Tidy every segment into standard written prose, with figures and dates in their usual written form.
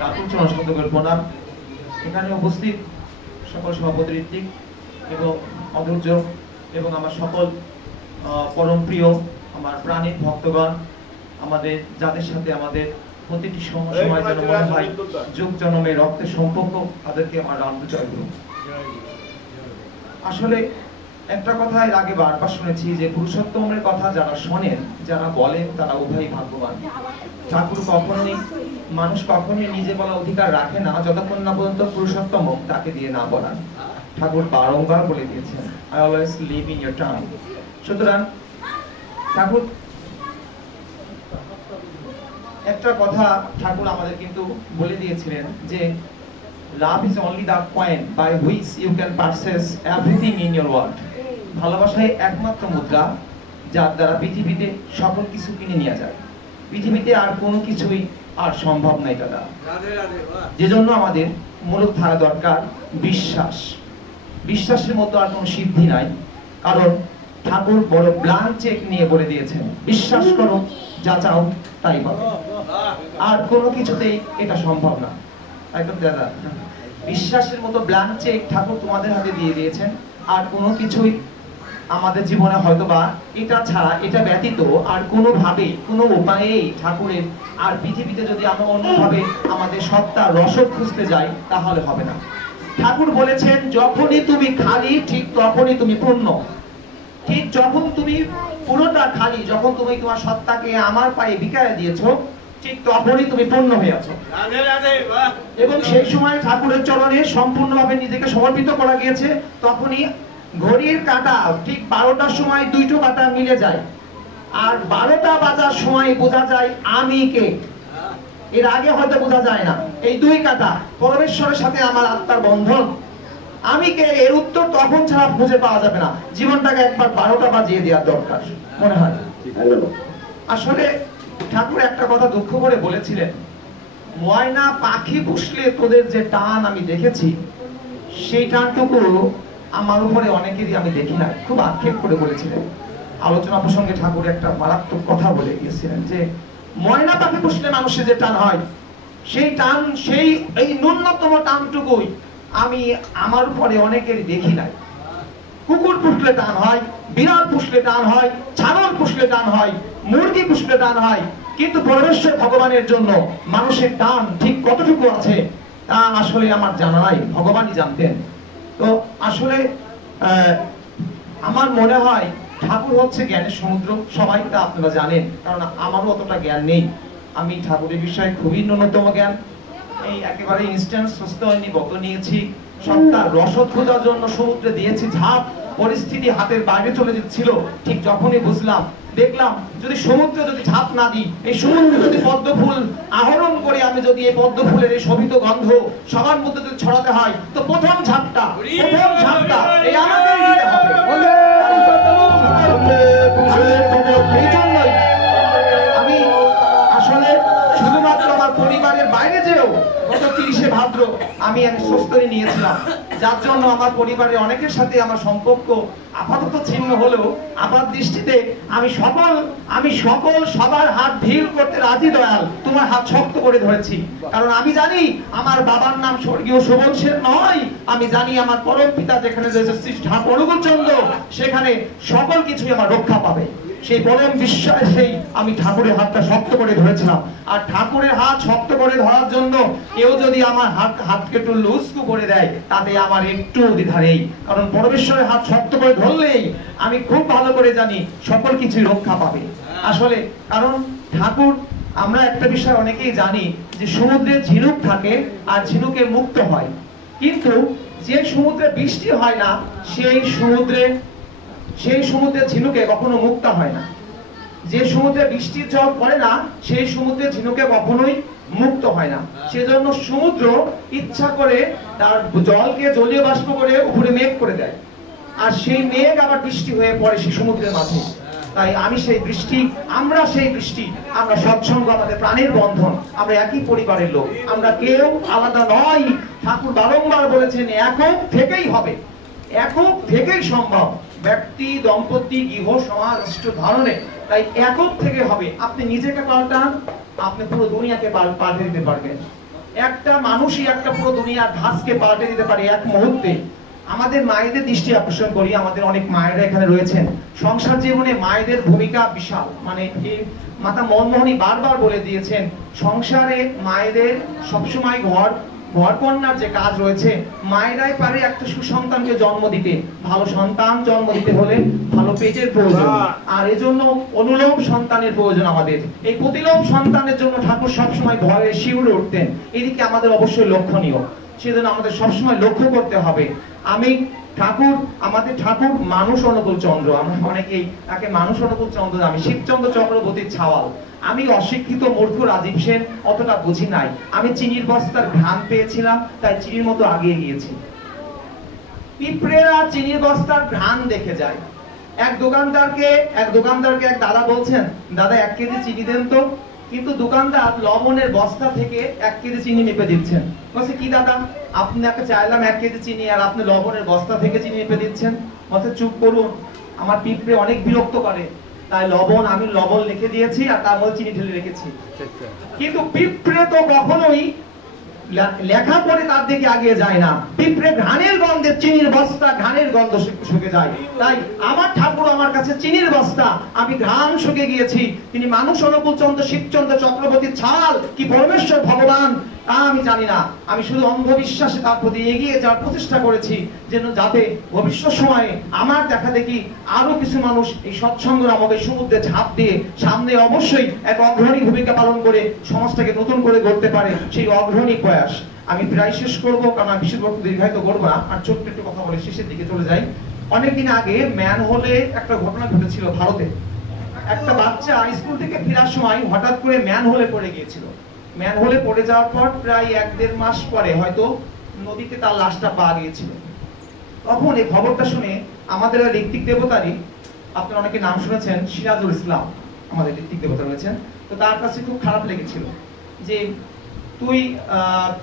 রাতুল অসংখ্য করে প্রণাম। এখানে উপস্থিত সকল সভাপতি ঋত্বিক এবং অধৈর্য এবং আমার সকল পরম প্রিয় আমার প্রাণীর ভক্তগণ, আমাদের যাদের সাথে আমাদের প্রতিটি সময় যেন মনে হয় যুগ জন্মের রক্তের সম্পর্ক, তাদেরকে আমার রামজয় গুরু। আসলে একটা কথা এর আগে বারবার শুনেছি যে পুরুষোত্তমের কথা যারা শোনেন, যারা বলেন, তারা উভয়ই ভাগ্যবান। ঠাকুর কখনোই, মানুষ কখনোই নিজে বলার অধিকার রাখে না যতক্ষণ না পর্যন্ত পুরুষোত্তম তাকে দিয়ে না বলান। ঠাকুর বারংবার বলে দিয়েছেন, I always live in your term. সুতরাং ঠাকুর একটা কথা ঠাকুর আমাদের কিন্তু বলে দিয়েছিলেন যে love is only the coin by which you can purchase everything in your world. ভালোবাসায় একমাত্র মুদ্রা যার দ্বারা পৃথিবীতে সকল কিছু কিনে নেওয়া যায়। পৃথিবীতে আর কোনো কিছুই আর সম্ভব নাই দাদা। যে জন্য আমাদের মূলত থাকা দরকার বিশ্বাস। বিশ্বাসের মতো আর কোনো সিদ্ধি নাই, কারণ ঠাকুর বড় ব্ল্যাঙ্ক চেক নিয়ে বলে দিয়েছেন, বিশ্বাস করো, যা চাও তাই পাবে। আর কোনো কিছুতেই এটা সম্ভব না, তাই তো দাদা? বিশ্বাসের মতো ব্ল্যাঙ্ক চেক ঠাকুর তোমাদের হাতে দিয়ে দিয়েছেন। আর কোনো কিছুই আমাদের জীবনে হয়তোবা এটা ছাড়া, এটা ব্যতীত আর কোনোভাবে, কোনো উপায়েই ঠাকুরের আর পৃথিবীতে যদি আমরা অন্যভাবে আমাদের সত্তা রসদ খুঁজতে যাই তাহলে হবে না। ঠাকুর বলেছেন, যখনই তুমি খালি ঠিক তখনই তুমি পূর্ণ। ঠিক যখন তুমি পুরোটা খালি, যখন তুমি তোমার সত্তাকে আমার পায়ে বিকায় দিয়েছো, ঠিক তখনই তুমি পূর্ণ হয়ে আছো। এবং সেই সময় ঠাকুরের চরণে সম্পূর্ণভাবে নিজেকে সমর্পিত করা গিয়েছে। তখনই ঘড়ির কাঁটা ঠিক 12টার সময় দুইটো কাঁটা মিলে যায়, আর 12টা বাজার সময় বোঝা যায় আমি কে। এর আগে হয়তো বোঝা যায় না। এই দুই কাঁটা পরমেশ্বরের সাথে আমার আত্মার বন্ধন, আমি কে, এর উত্তর তখন ছাড়া খুঁজে পাওয়া যাবে না। জীবনটাকে একবার 12টা বাজিয়ে দেওয়ার দরকার মনে হয়। আসলে ঠাকুর একটা কথা দুঃখ করে বলেছিলেন, ময়না পাখি পুষলে তোদের যে টান আমি দেখেছি, সেই টানটুকু আমার উপরে অনেকেরই আমি দেখি না। খুব আক্ষেপ করে বলেছিলেন। আলোচনা প্রসঙ্গে ঠাকুর একটা মারাত্মক কথা বলে গিয়েছিলেন যে ময়না পাখি পুষলে মানুষের যে টান হয়, সেই টান, সেই এই ন্যূনতম টানটুকুই আমি আমার উপরে অনেকেরই দেখি নাই। কুকুর পুষলে টান হয়, বিড়াল পুষলে টান হয়, ছাগল পুষলে টান হয়, মুরগি পুষলে টান হয়, কিন্তু পরমেশ্বর ভগবানের জন্য মানুষের টান ঠিক কতটুকু আছে তা আসলে আমার জানা নাই, ভগবানই জানতেন। তো আসলে আমার মনে হয় ঠাকুর হচ্ছে জ্ঞানের সমুদ্র, সবাই তা আপনারা জানেন, কারণ আমারও অতটা জ্ঞান নেই। আমি ঠাকুরের বিষয়ে খুবই ন্যূনতম জ্ঞান। এই একেবারে ইনস্ট্যান্ট সুস্থ হয়নি, বত নিয়েছি, সত্তার রসদ খোঁজার জন্য সমুদ্রে দিয়েছি ঝাঁপ। পরিস্থিতি হাতের বাইরে চলে যাচ্ছিল, ঠিক যখনই বুঝলাম, দেখলাম যদি সমুদ্রে যদি ঝাঁপ না দিই, এই সমুদ্রে যদি পদ্ম ফুল আহরণ করে আমি যদি এই পদ্ম ফুলের এই শোভিত গন্ধ সবার মধ্যে যদি ছড়াতে হয়, তো প্রথম ঝাঁপটা এই আমাদের দিতে হবে। এই জন্যই আমি আসলে শুধুমাত্র আমার পরিবারের বাইরে যেও গত 30শে ভাদ্র আমি সুস্থরি নিয়েছিলাম, যার জন্য আমার পরিবারের অনেকের সাথে আমার সম্পর্ক আপাতত ছিন্ন হলেও আপাত দৃষ্টিতে আমি সকল সবার হাত ঢিল করতে রাজি। দয়াল, তোমার হাত শক্ত করে ধরেছি, কারণ আমি জানি আমার বাবার নাম স্বর্গীয় শোভন সেন নয়। আমি জানি আমার পরম পিতা যেখানে ঠাকুর অনুকূলচন্দ্র, সেখানে সকল কিছুই আমার রক্ষা পাবে। সেই পরম বিশ্বাসেই আমি ঠাকুরের হাতটা শক্ত করে ধরেছিলাম। আর ঠাকুরের হাত শক্ত করে ধরার জন্য কেউ যদি আমার হাতকে একটু লুজকু করে দেয়, তাতে আমার একটু দ্বিধা নেই, কারণ পরমেশ্বরের হাত শক্ত করে ধরলেই আমি খুব ভালো করে জানি সকল কিছুই রক্ষা পাবে। আসলে কারণ ঠাকুর, আমরা একটা বিষয় অনেকেই জানি যে সমুদ্রে ঝিনুক থাকে আর ঝিনুকে মুক্ত হয়, কিন্তু যে সমুদ্রে বৃষ্টি হয় না সেই সমুদ্রে ঝিনুকে কখনো মুক্ত হয় না। যে সমুদ্রে বৃষ্টির জল পড়ে না সেই সমুদ্রে ঝিনুকে কখনোই মুক্ত হয় না। সেজন্য সমুদ্র ইচ্ছা করে তার জলকে জলীয় বাষ্প করে উপরে মেঘ করে দেয়, আর সেই মেঘ আবার বৃষ্টি হয়ে পড়ে সেই সমুদ্রের মাঝে। তাই আমরা সেই বৃষ্টি, আমরা সৎসঙ্গ, আমাদের প্রাণের বন্ধন, আমরা একই পরিবারের লোক, আমরা কেউ আলাদা নয়। ঠাকুর বারংবার বলেছেন একক থেকেই হবে, একক থেকেই সম্ভব। ব্যক্তি, দম্পতি, গৃহ, সমাজ, রাষ্ট্র ধারণে তাই একক থেকে হবে। আপনি নিজেকে পাল্টান, আপনি পুরো দুনিয়াকে পাল্টে দিতে পারবেন। একটা মানুষই একটা পুরো দুনিয়ার ধাঁচকে পাল্টে দিতে পারে এক মুহূর্তে। আমাদের মায়েদের দৃষ্টি আকর্ষণ করি, আমাদের অনেক মায়েরা এখানে রয়েছেন। সংসার জীবনে মায়েদের ভূমিকা বিশাল। মানে মাতা মনমোহনী বারবার বলে দিয়েছেন, সংসারে মায়েদের সবসময় ঘর কন্যার যে কাজ রয়েছে, মায়েরাই পারে একটা সুসন্তানকে জন্ম দিতে। ভালো সন্তান জন্ম দিতে হলে ভালো পেটের প্রয়োজন, আর এজন্য অনুলোম সন্তানের প্রয়োজন আমাদের। এই প্রতিলোম সন্তানের জন্য ঠাকুর সবসময় ভয়ে শিউরে উঠতেন। এদিকে আমাদের অবশ্যই লক্ষণীয়, সেজন্য আমাদের সবসময় লক্ষ্য করতে হবে। আমাদের ঠাকুর মানুষ অনুকূল চন্দ্র, আমরা অনেকেই তাকে মানুষ অনুকূল চন্দ্র, আমি শিবচন্দ্র চক্রবর্তীর ছাওয়াল। আমি অশিক্ষিত মূর্খ রাজীব সেন, অতটা বুঝি নাই। আমি চিনির বস্তার ঘ্রাণ পেয়েছিলাম, তাই চিনির মতো আগিয়ে গিয়েছি। পিঁপড়েরা চিনির বস্তার ঘ্রাণ দেখে যায়। এক দোকানদারকে এক দাদা বলছেন, দাদা 1 কেজি চিনি দেন তো। কিন্তু দোকানদার লবণের বস্তা থেকে 1 কেজি চিনি মেপে দিচ্ছেন। বলছে, কি দাদা, আপনাকে চাইলাম 1 কেজি চিনি, আর আপনি লবণের বস্তা থেকে চিনি মেপে দিচ্ছেন। বলছে, চুপ করুন, আমার পিঁপড়ে অনেক বিরক্ত করে, তাই আমি লবণ লিখে দিয়েছি আর তার মধ্যে চিনি ঢেলে রেখেছি। কিন্তু পিঁপড়ে তো কখনোই লেখা পড়ে তার দিকে আগিয়ে যায় না। পিঁপড়ে ঘ্রাণের গন্ধে চিনির বস্তা ঘ্রাণের গন্ধ শুকে যায়। তাই আমার ঠাকুর আমার কাছে চিনির বস্তা, আমি ঘ্রাণ শুকে গিয়েছি। তিনি মানুষ অনুকূল চন্দ্র শিবচন্দ্র চক্রবর্তীর ছাল কি পরমেশ্বর ভগবান তা আমি জানি না। আমি শুধু অন্ধবিশ্বাসে তার প্রতি এগিয়ে যাওয়ার প্রচেষ্টা করেছি, যেন যাতে ভবিষ্যৎ সময়ে আমার দেখা দেখি আরো কিছু মানুষ এই সৎসঙ্গ নামক এই সমুদ্রে ঝাঁপ দিয়ে সামনে অবশ্যই এক অগ্রণী ভূমিকা পালন করে সমাজটাকে নতুন করে গড়তে পারে, সেই অগ্রণী প্রয়াস। আমি প্রায় শেষ করবো, কারণ আমি বিশেষ বক্তব্য দীর্ঘায়িত করবো না, আর ছোট্ট একটু কথা বলে শেষের দিকে চলে যাই। অনেকদিন আগে ম্যানহোলে একটা ঘটনা ঘটেছিল ভারতে। একটা বাচ্চা স্কুল থেকে ফেরার সময় হঠাৎ করে ম্যানহোলে পড়ে গিয়েছিল। ম্যানহোলে পড়ে যাওয়ার পর প্রায় 1-1.5 মাস পরে হয়তো নদীতে তার লাশটা পাওয়া গিয়েছিল। তখন এই খবরটা শুনে আমাদের ঋত্বিক দেবতারই, আপনারা অনেকে নাম শুনেছেন, সিরাজুল ইসলাম আমাদের ঋত্বিক দেবতা রয়েছেন, তো তার কাছে খুব খারাপ লেগেছিল যে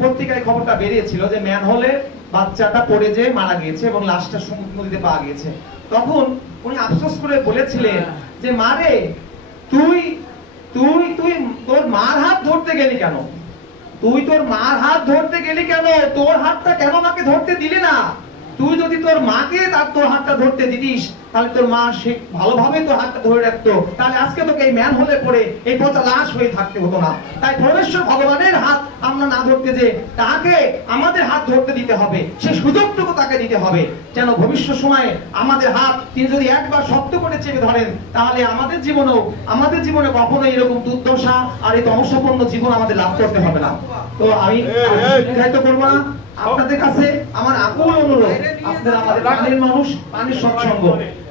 পত্রিকায় খবরটা বেরিয়েছিল যে ম্যানহোলে বাচ্চাটা পড়ে যে মারা গিয়েছে এবং লাশটা সমুদ্র নদীতে পাওয়া গিয়েছে। তখন উনি আফসোস করে বলেছিলেন যে, মারে তুই তোর মার হাত ধরতে গেলি কেন? তোর মার হাত ধরতে গেলি কেন? তোর হাতটা কেন আমাকে ধরতে দিলি না? তুই যদি তোর মাকে তোর হাতটা ধরতে দিতিস, তাহলে তোর মা সে ভালোভাবে তোর হাতটা ধরে রাখতো, তাহলে আজকে তোকে এই ম্যানহোলে পড়ে এই পচা লাশ হয়ে থাকতে হতো না। তাই পরমেশ্বর ভগবানের হাত আমরা না ধরতে যে তাকে আমাদের হাত ধরতে দিতে হবে, সে সুযোগটুকু তাকে দিতে হবে, যেন ভবিষ্যৎ সময়ে আমাদের হাত তিনি যদি একবার শক্ত করে চেপে ধরেন, তাহলে আমাদের জীবনে কখনো এরকম দুর্দশা আর এই তমস্যাপূর্ণ জীবন আমাদের লাভ করতে হবে না। তো আমি দীর্ঘায়িত করবো না। আপনাদের কাছে আমার আকুল অনুরোধ, আপনারা আমাদের প্রাণের মানুষ, প্রাণের সৎসঙ্গ,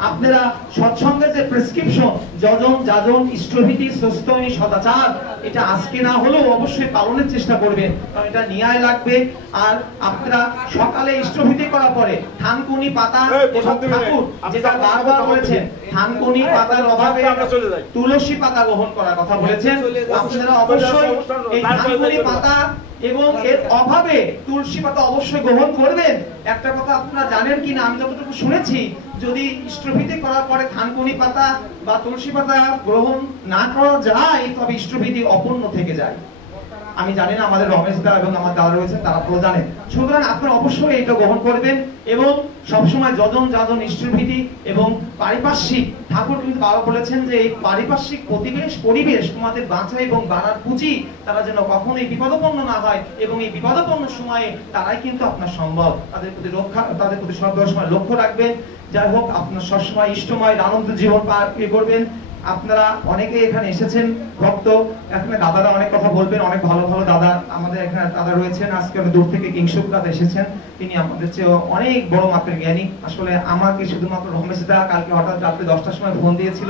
আপনারা সৎসঙ্গের যে প্রেসক্রিপশন যজন যাজন ইষ্টভীতি সুস্থনী সদাচার, এটা আজকে না হলেও অবশ্যই পালনের চেষ্টা করবেন, কারণ এটা ন্যায় লাগবে। আর আপনারা সকালে ইষ্টভীতি করার পরে থানকুনি পাতা, ঠাকুর যেটা বারবার বলেছেন, থানকুনি পাতার অভাবে তুলসী পাতা গ্রহণ করার কথা বলেছেন। আপনারা অবশ্যই এই থানকুনি পাতা এবং এর অভাবে তুলসী পাতা অবশ্যই গ্রহণ করবেন। একটা কথা আপনারা জানেন কিনা, আমি যতটুকু শুনেছি, যদি ইষ্টভীতি করার পরে থানকুনি পাতা বা তুলসী পাতা গ্রহণ না করা যায়, তবে ইষ্টভীতি অপূর্ণ থেকে যায়। আমি জানি না, আমাদের রমেশ দা এবং আমার দাদা রয়েছেন, তারা তো জানেন। সুতরাং আপনারা অবশ্যই এটা গ্রহণ করবেন এবং সবসময় যজন যাজন ইষ্টভীতি এবং পারিপার্শ্বিক, ঠাকুর কিন্তু বাবা বলেছেন যে এই পারিপার্শ্বিক পরিবেশ তোমাদের বাঁচা এবং বাড়ার পুঁজি, তারা যেন কখনোই বিপদাপন্ন না হয়, এবং এই বিপদাপন্ন সময়ে তারাই কিন্তু আপনার সম্ভব, তাদের প্রতি সবসময় লক্ষ্য রাখবেন। যাই হোক, আপনার সবসময় ইষ্টময় আনন্দ জীবন করবেন। আপনারা অনেকে এখানে এসেছেন ভক্ত, এখানে দাদারা অনেক কথা বলবেন, অনেক ভালো ভালো দাদা আমাদের এখানে দাদা রয়েছেন। আজকে দূর থেকে কিংশুক দাদা এসেছেন, তিনি আমাদের চেয়ে অনেক বড় মাপের জ্ঞানী। আসলে আমাকে শুধুমাত্র রমেশ দা কালকে হঠাৎ রাত্রে 10টার সময় ফোন দিয়েছিল,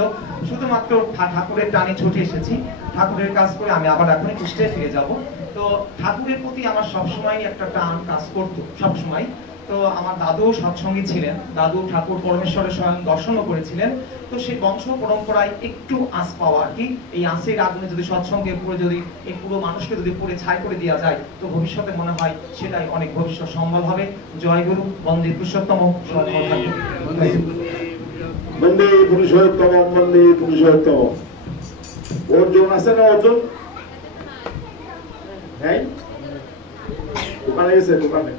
শুধুমাত্র ঠাকুরের টানে ছুটে এসেছি, ঠাকুরের কাজ করে আমি আবার এখনই কুষ্টিয়ায় ফিরে যাব। তো ঠাকুরের প্রতি আমার সবসময় একটা টান কাজ করতো সবসময়। তো আমার দাদু সৎসঙ্গী ছিলেন, দাদু ঠাকুর পরমেশ্বরের স্বয়ং দর্শনও করেছিলেন। তো সেই বংশ পরম্পরায় একটু আঁচ পাওয়া আর কি, এই আঁচের আগুনে যদি সৎসঙ্গে পুরো যদি এই পুরো মানুষকে যদি পুড়ে ছাই করে দেওয়া যায়, তো ভবিষ্যতে মনে হয় সেটাই অনেক ভবিষ্যৎ সম্বল হবে। জয় গুরু, বন্দে পুরুষোত্তম, বন্দে পুরুষোত্তম, বন্দে পুরুষোত্তম। অর্জুন আছে না? অর্জুন, হ্যাঁ মারা গেছে দোকানে